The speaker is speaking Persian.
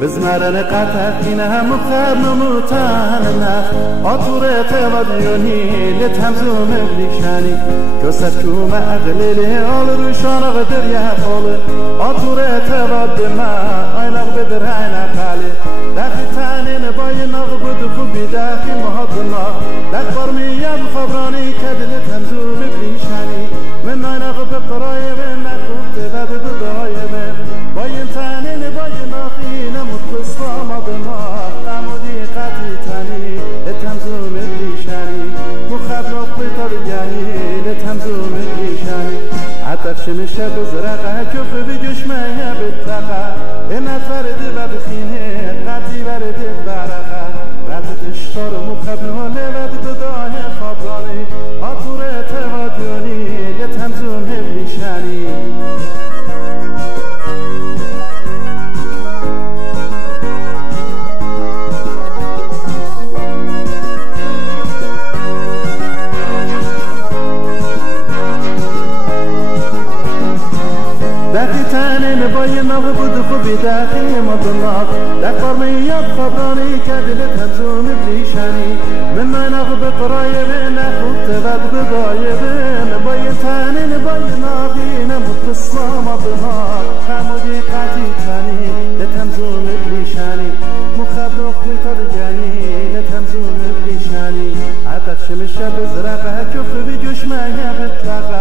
بزمرن قطعينها مخرن متاننا عطورة وديوني لتمزوم بليشاني كوسركو ما أغليلي أول روشان غدر يا قول عطورة ودما أينغ بدر عينا قالي داخل تاني نباي نغبد خوبي داخل مهضنا داخل مياه بخبراني كدل تمزوم بليشاني من أينغ بقرايب نكوب تبد درايب باين تاني نباي ناخي نمت قصة مضنا قامودي قاتي تاني لتمزوم بليشاني مخبر قطر جاني لتمزوم بليشاني عطر شمشة بزرقة كف بجوش مايا بالتقى إما فرد ببخينه قاتي برد برقة راتت اشتار مخبر لبد دداه خبراني عطورة توديوني لتمزوم بليشاني نباي نغبد خوبي داخل مضناك دقر مياد خبراني كدل تمزوم بليشاني مما نغبد قرايب نخوب تبد بضايب نباي تاني نباي ناغي نمت قصة مضناك خامودي قاتي تاني لتمزوم بليشاني مخبر اخوي ترجاني لتمزوم بليشاني عطر شمشة بزرقة كف بجوش مايا بتلقى